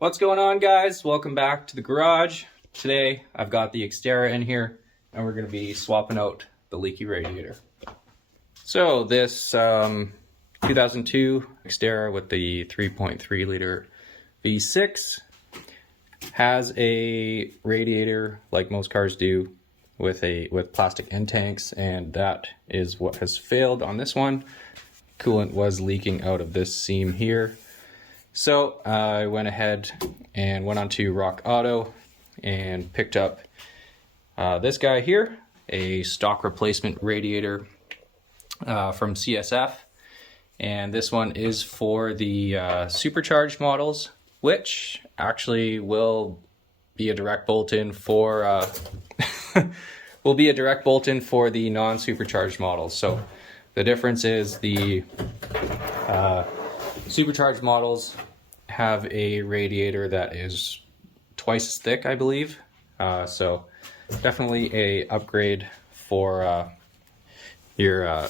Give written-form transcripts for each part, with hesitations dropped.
What's going on, guys? Welcome back to the garage. Today I've got the Xterra in here and we're going to be swapping out the leaky radiator. So this 2002 Xterra with the 3.3 liter V6 has a radiator like most cars do with plastic end tanks, and that is what has failed on this one. Coolant was leaking out of this seam here. So I went ahead and went onto Rock Auto and picked up this guy here, a stock replacement radiator from CSF. And this one is for the supercharged models, which actually will be a direct bolt-in for the non-supercharged models. So the difference is the supercharged models have a radiator that is twice as thick, I believe. So definitely a upgrade for your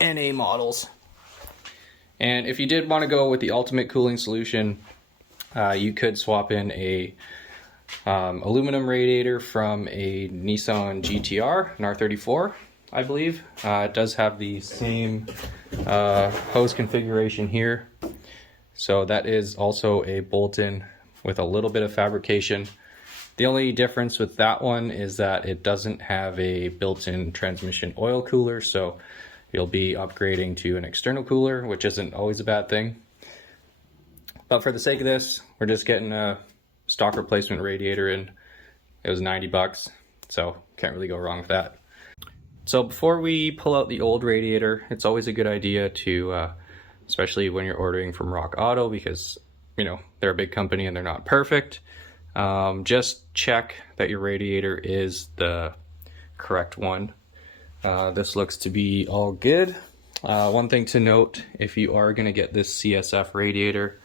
NA models. And if you did want to go with the ultimate cooling solution, you could swap in a aluminum radiator from a Nissan GTR, an R34, I believe. It does have the same hose configuration here. So that is also a bolt-in with a little bit of fabrication. The only difference with that one is that it doesn't have a built-in transmission oil cooler, so you'll be upgrading to an external cooler, which isn't always a bad thing. But for the sake of this, we're just getting a stock replacement radiator in. It was 90 bucks, so can't really go wrong with that. So before we pull out the old radiator, it's always a good idea to, especially when you're ordering from Rock Auto, because, you know, they're a big company and they're not perfect. Just check that your radiator is the correct one. This looks to be all good. One thing to note, if you are going to get this CSF radiator,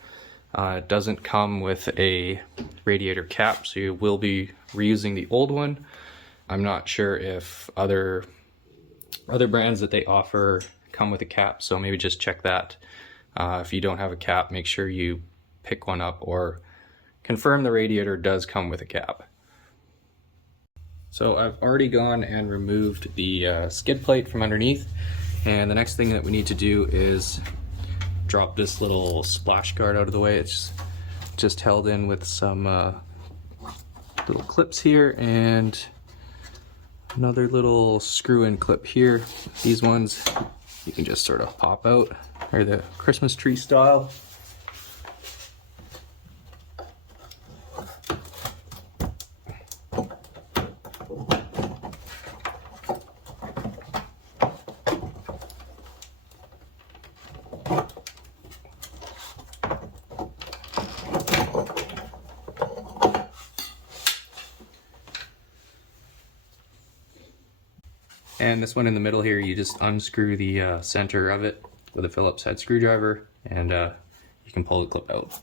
it doesn't come with a radiator cap, so you will be reusing the old one. I'm not sure if other brands that they offer come with a cap, so maybe just check that. If you don't have a cap, make sure you pick one up or confirm the radiator does come with a cap. So I've already gone and removed the skid plate from underneath, and the next thing that we need to do is drop this little splash guard out of the way. It's just held in with some little clips here and another little screw-in clip here. These ones you can just sort of pop out. They're the Christmas tree style. And this one in the middle here, you just unscrew the center of it with a Phillips head screwdriver, and you can pull the clip out.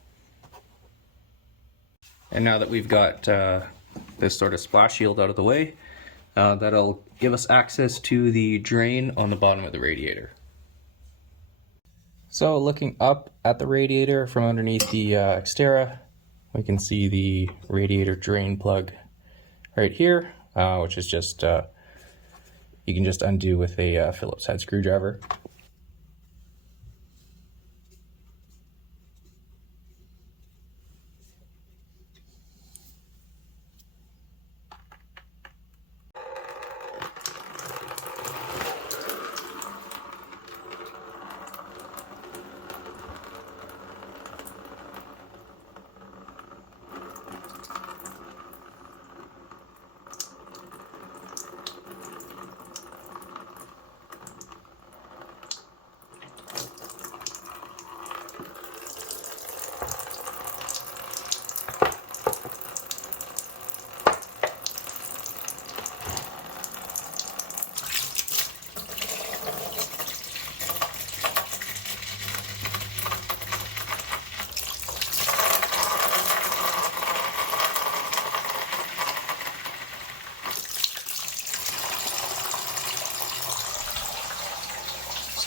And now that we've got this sort of splash shield out of the way, that'll give us access to the drain on the bottom of the radiator. So looking up at the radiator from underneath the Xterra, we can see the radiator drain plug right here, which is just you can just undo with a Phillips head screwdriver.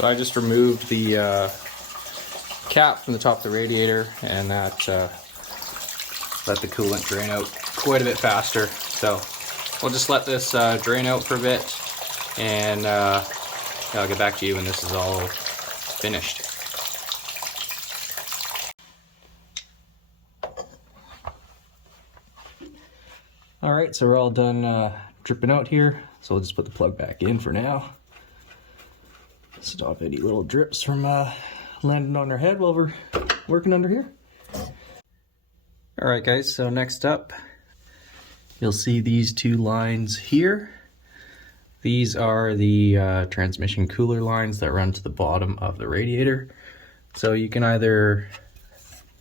So I just removed the cap from the top of the radiator, and that let the coolant drain out quite a bit faster. So we'll just let this drain out for a bit, and I'll get back to you when this is all finished. All right, so we're all done dripping out here. So we'll just put the plug back in for now. Stop any little drips from landing on our head while we're working under here. All right, guys, so next up, you'll see these two lines here. These are the transmission cooler lines that run to the bottom of the radiator. So you can either,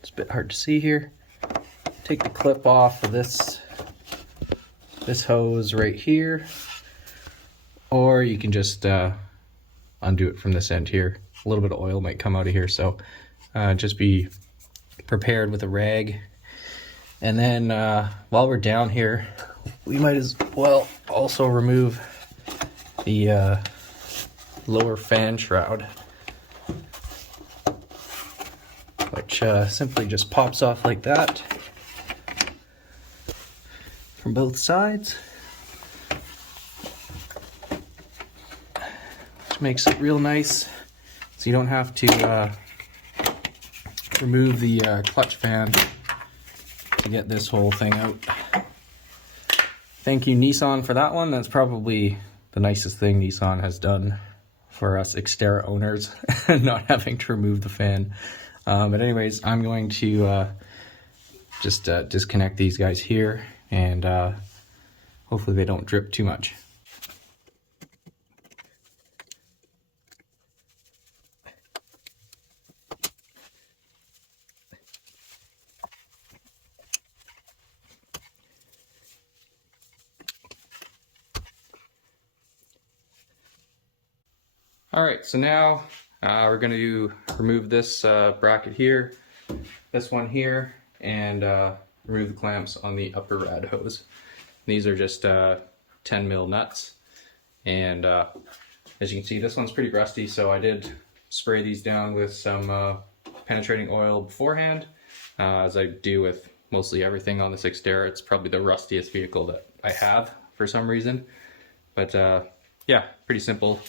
it's a bit hard to see here, take the clip off of this hose right here, or you can just undo it from this end here. A little bit of oil might come out of here, so just be prepared with a rag. And then while we're down here, we might as well also remove the lower fan shroud, which simply just pops off like that from both sides, which makes it real nice, so you don't have to remove the clutch fan to get this whole thing out. Thank you, Nissan, for that one. That's probably the nicest thing Nissan has done for us Xterra owners, not having to remove the fan. But anyways, I'm going to just disconnect these guys here, and hopefully they don't drip too much. All right, so now we're going to remove this bracket here, this one here, and remove the clamps on the upper rad hose. These are just 10 mil nuts, and as you can see, this one's pretty rusty, so I did spray these down with some penetrating oil beforehand, as I do with mostly everything on this Xterra. It's probably the rustiest vehicle that I have for some reason, but yeah, pretty simple.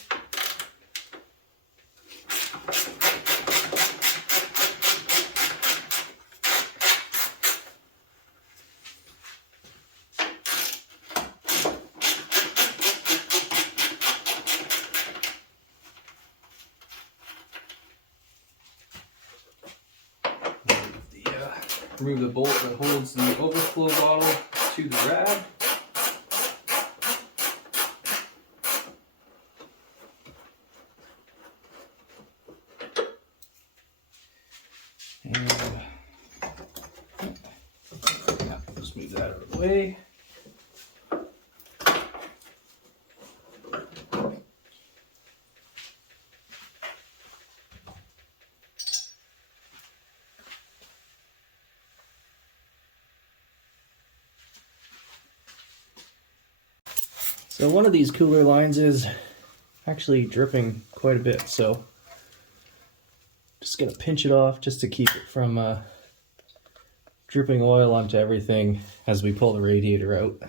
Remove the bolt that holds the overflow bottle to the rad. And just move that out of the way. So one of these cooler lines is actually dripping quite a bit, so just gonna pinch it off just to keep it from dripping oil onto everything as we pull the radiator out.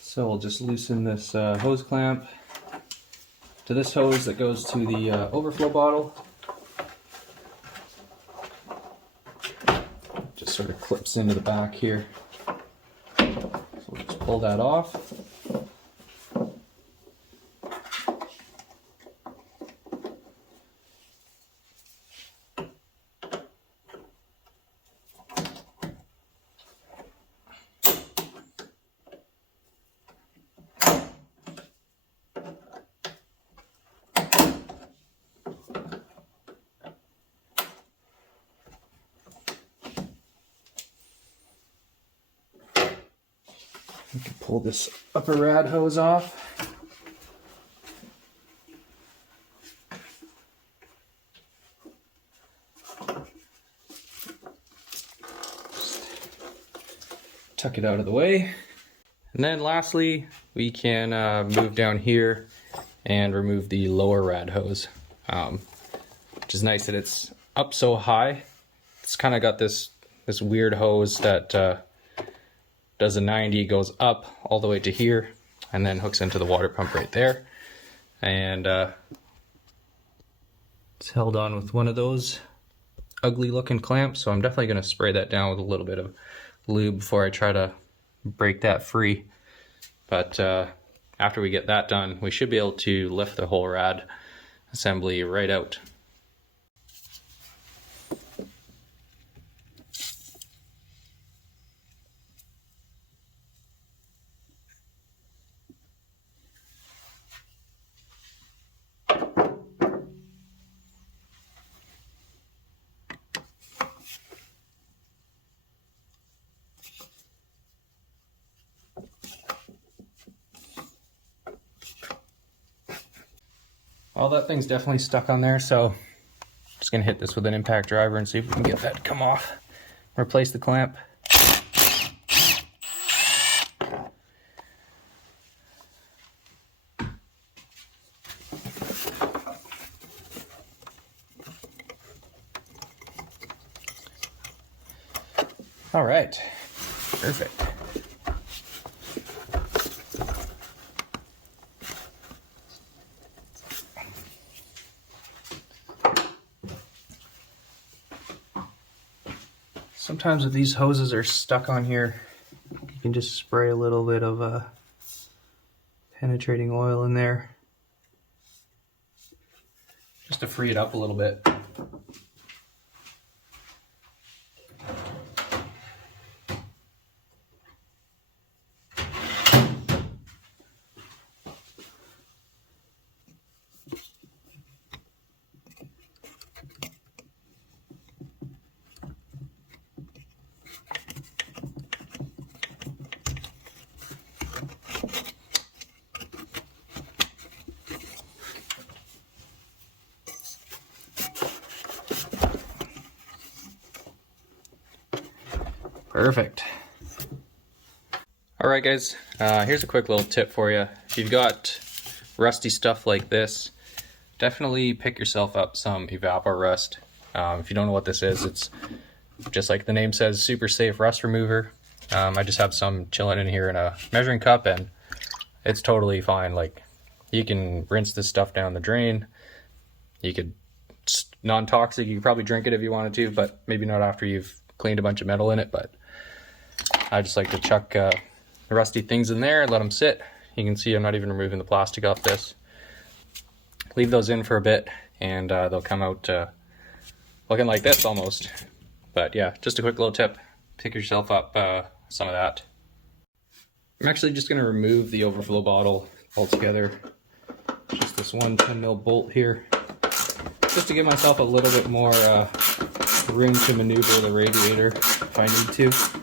So we'll just loosen this hose clamp to this hose that goes to the overflow bottle. Just sort of clips into the back here. So we'll just pull that off. We can pull this upper rad hose off. Just tuck it out of the way. And then lastly, we can move down here and remove the lower rad hose, which is nice that it's up so high. It's kind of got this weird hose that does a 90, goes up all the way to here, and then hooks into the water pump right there. And it's held on with one of those ugly looking clamps, so I'm definitely going to spray that down with a little bit of lube before I try to break that free. But after we get that done, we should be able to lift the whole rad assembly right out. Well, that thing's definitely stuck on there, so I'm just gonna hit this with an impact driver and see if we can get that to come off. Replace the clamp. All right, perfect. Sometimes if these hoses are stuck on here, you can just spray a little bit of penetrating oil in there just to free it up a little bit. Perfect. All right, guys, here's a quick little tip for you. If you've got rusty stuff like this, definitely pick yourself up some Evapor Rust. If you don't know what this is, it's just like the name says, super safe rust remover. I just have some chilling in here in a measuring cup, and it's totally fine. Like, you can rinse this stuff down the drain. You could, it's non-toxic, you could probably drink it if you wanted to, but maybe not after you've cleaned a bunch of metal in it. But I just like to chuck rusty things in there and let them sit. You can see I'm not even removing the plastic off this. Leave those in for a bit, and they'll come out looking like this almost. But yeah, just a quick little tip. Pick yourself up some of that. I'm actually just going to remove the overflow bottle altogether. Just this one 10mm bolt here, just to give myself a little bit more room to maneuver the radiator if I need to.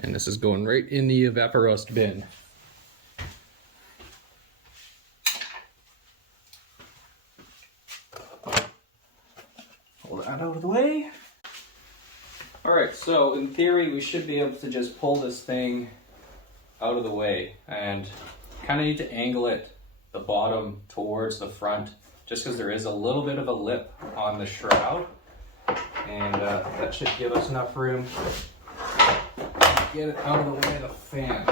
And this is going right in the Evapor Rust bin. Pull that out of the way. Alright, so in theory we should be able to just pull this thing out of the way, and kind of need to angle it the bottom towards the front, just because there is a little bit of a lip on the shroud, and that should give us enough room to get it out of the way of the fan.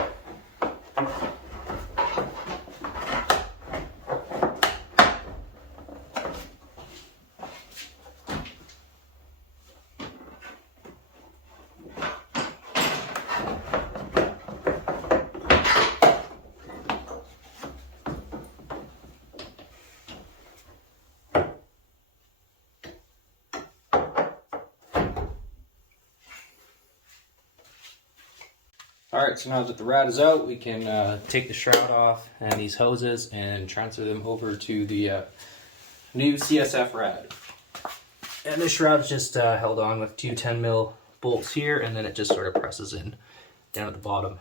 Alright, so now that the rad is out, we can take the shroud off and these hoses and transfer them over to the new CSF rad. And this shroud's just held on with two 10mm bolts here, and then it just sort of presses in down at the bottom.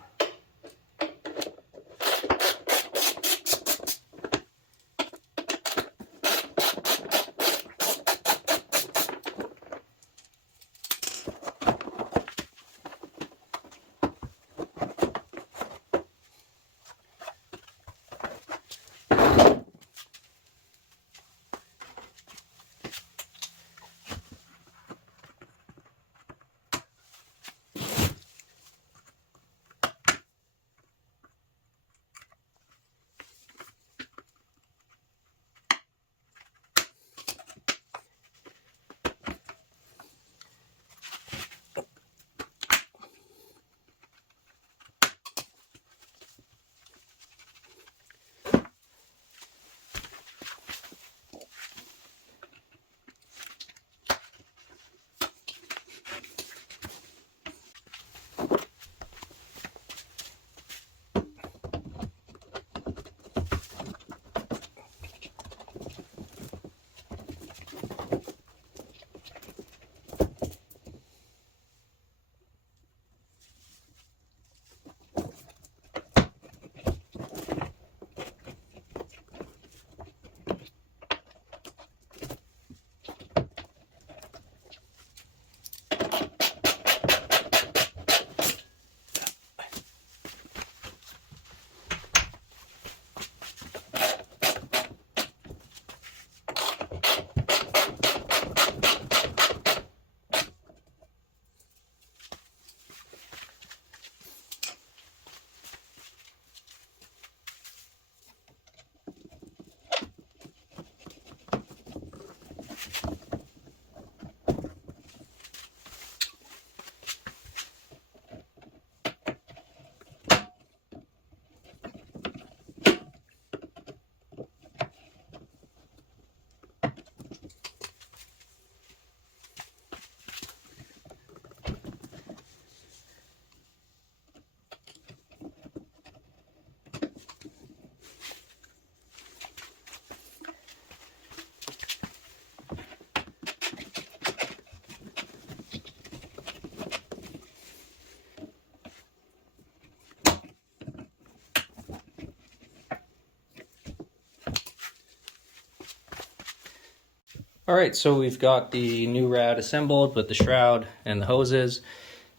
Alright, so we've got the new rad assembled with the shroud and the hoses,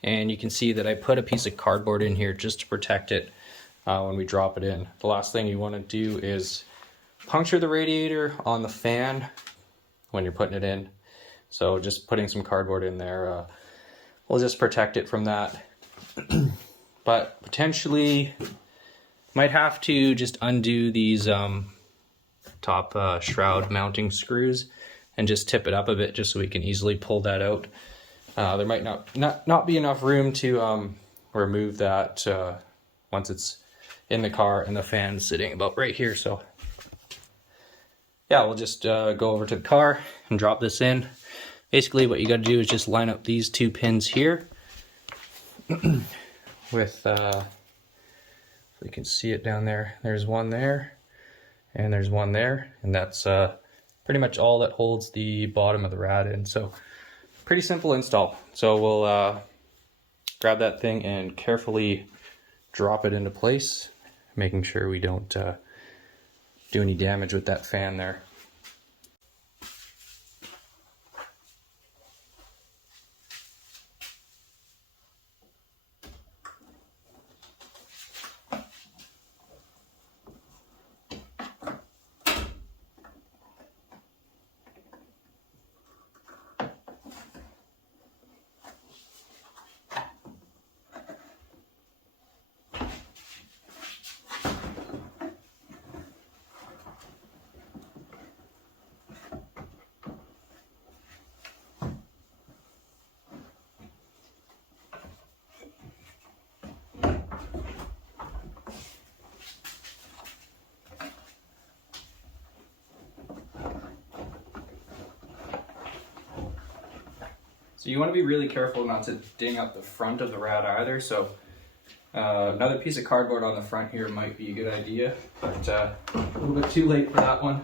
and you can see that I put a piece of cardboard in here just to protect it when we drop it in. The last thing you want to do is puncture the radiator on the fan when you're putting it in. So just putting some cardboard in there will just protect it from that. But potentially might have to just undo these top shroud mounting screws and just tip it up a bit just so we can easily pull that out. There might not be enough room to remove that once it's in the car and the fan's sitting about right here. So yeah, we'll just go over to the car and drop this in. Basically what you got to do is just line up these two pins here with, so you can see it down there. There's one there and there's one there, and that's pretty much all that holds the bottom of the rad in. So pretty simple install. So we'll grab that thing and carefully drop it into place, making sure we don't do any damage with that fan there. So you want to be really careful not to ding up the front of the rad either. So another piece of cardboard on the front here might be a good idea, but a little bit too late for that one.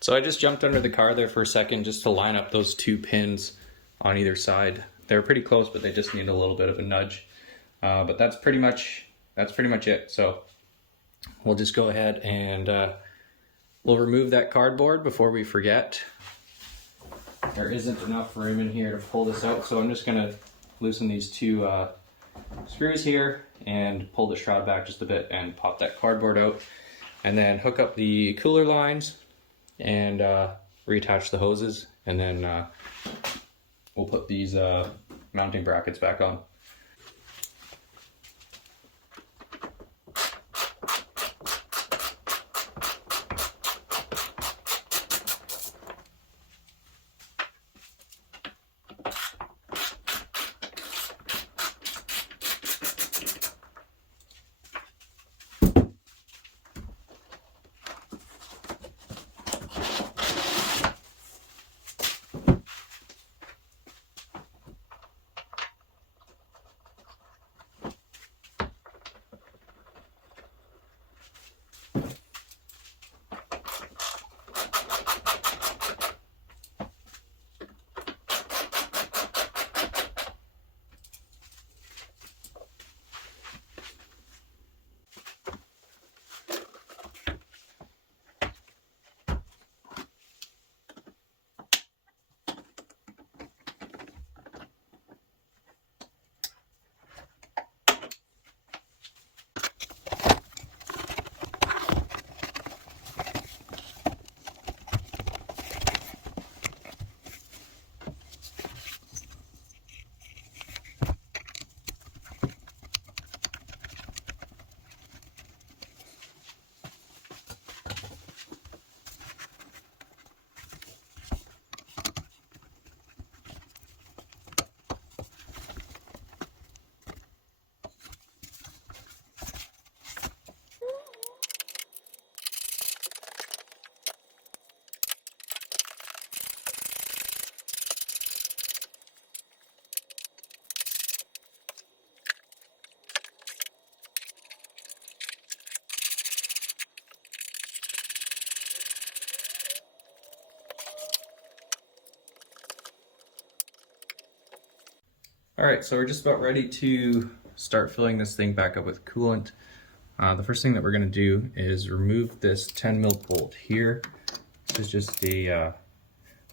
So I just jumped under the car there for a second just to line up those two pins on either side. They're pretty close, but they just need a little bit of a nudge. But that's pretty much it. So we'll just go ahead and we'll remove that cardboard before we forget. There isn't enough room in here to pull this out, so I'm just gonna loosen these two screws here and pull the shroud back just a bit and pop that cardboard out, and then hook up the cooler lines and reattach the hoses, and then we'll put these mounting brackets back on. All right, so we're just about ready to start filling this thing back up with coolant. The first thing that we're going to do is remove this 10 mil bolt here. This is just a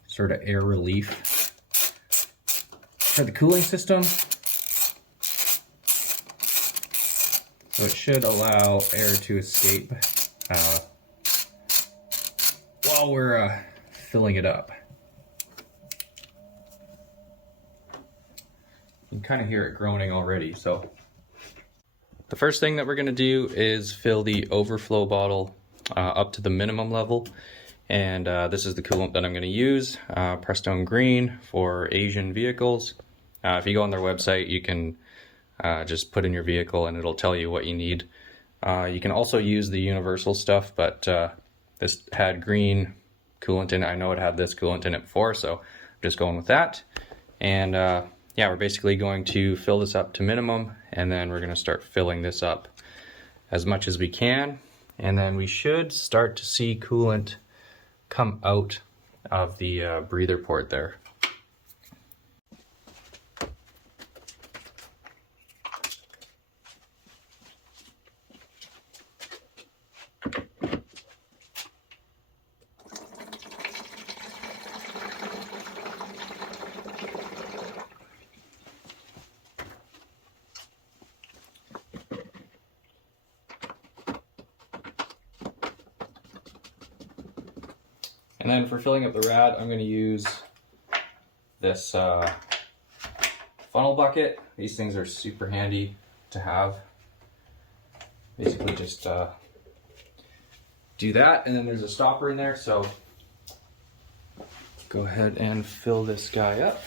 sort of air relief for the cooling system. So it should allow air to escape while we're filling it up. You can kind of hear it groaning already. So the first thing that we're going to do is fill the overflow bottle up to the minimum level. And this is the coolant that I'm going to use, Prestone Green for Asian vehicles. If you go on their website, you can just put in your vehicle and it'll tell you what you need. You can also use the universal stuff, but this had green coolant in it. I know it had this coolant in it before, so I'm just going with that. And yeah, we're basically going to fill this up to minimum, and then we're going to start filling this up as much as we can. And then we should start to see coolant come out of the breather port there. And then for filling up the rad, I'm going to use this funnel bucket. These things are super handy to have. Basically just do that, and then there's a stopper in there, so go ahead and fill this guy up.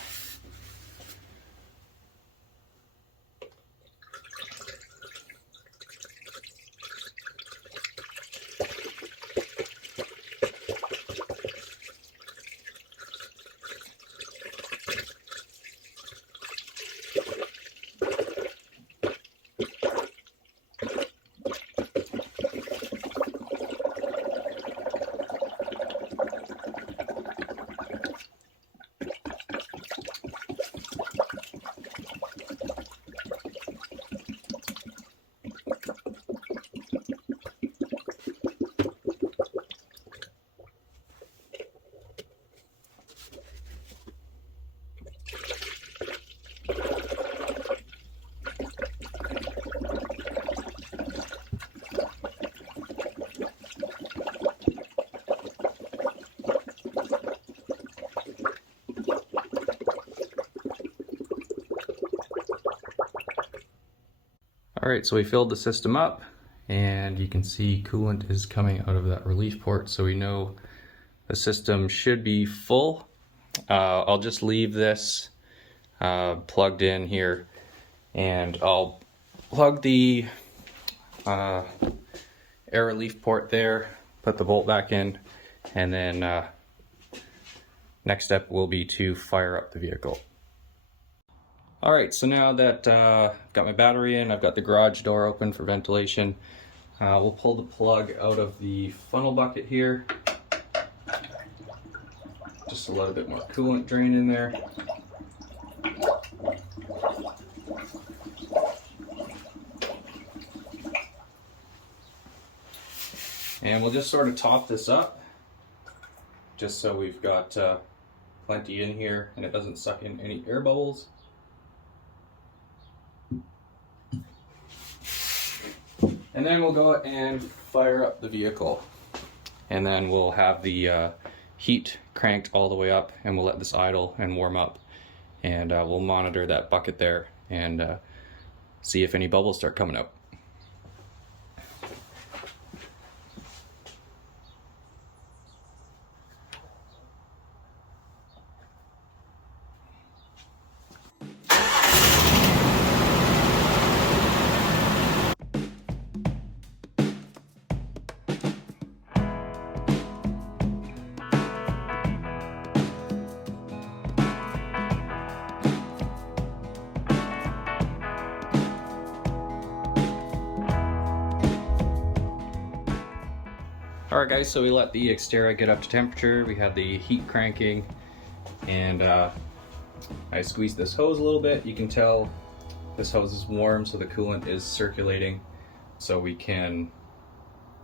All right, so we filled the system up, and you can see coolant is coming out of that relief port, so we know the system should be full. I'll just leave this plugged in here, and I'll plug the air relief port there, put the bolt back in, and then next step will be to fire up the vehicle. All right, so now that I've got my battery in, I've got the garage door open for ventilation. We'll pull the plug out of the funnel bucket here. Just to let a bit more coolant drain in there. And we'll just sort of top this up, just so we've got plenty in here and it doesn't suck in any air bubbles. And then we'll go and fire up the vehicle. And then we'll have the heat cranked all the way up, and we'll let this idle and warm up. And we'll monitor that bucket there and see if any bubbles start coming out. Alright guys, so we let the Xterra get up to temperature, we had the heat cranking, and I squeeze this hose a little bit. You can tell this hose is warm, so the coolant is circulating. So we can,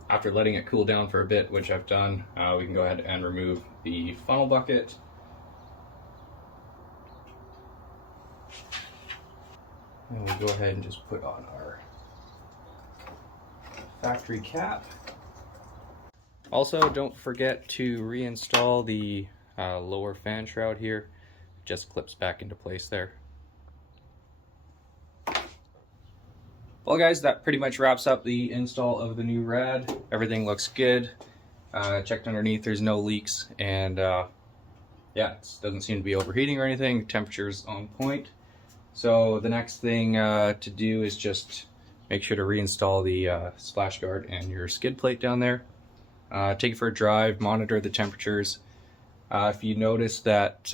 after letting it cool down for a bit, which I've done, we can go ahead and remove the funnel bucket. And we'll go ahead and just put on our factory cap. Also, don't forget to reinstall the lower fan shroud here. It just clips back into place there. Well guys, that pretty much wraps up the install of the new rad. Everything looks good. Checked underneath, there's no leaks, and yeah, it doesn't seem to be overheating or anything. Temperature's on point. So the next thing to do is just make sure to reinstall the splash guard and your skid plate down there. Take it for a drive, monitor the temperatures. If you notice that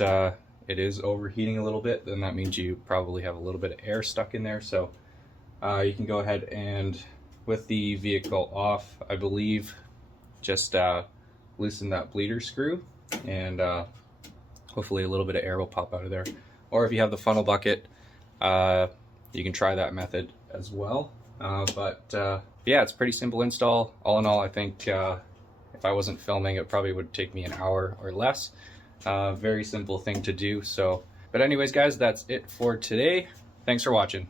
it is overheating a little bit, then that means you probably have a little bit of air stuck in there. So you can go ahead and, with the vehicle off, I believe, just loosen that bleeder screw, and hopefully a little bit of air will pop out of there. Or if you have the funnel bucket, you can try that method as well. But yeah, it's a pretty simple install. All in all, I think if I wasn't filming, it probably would take me an hour or less. Very simple thing to do. So, but anyways guys, that's it for today. Thanks for watching.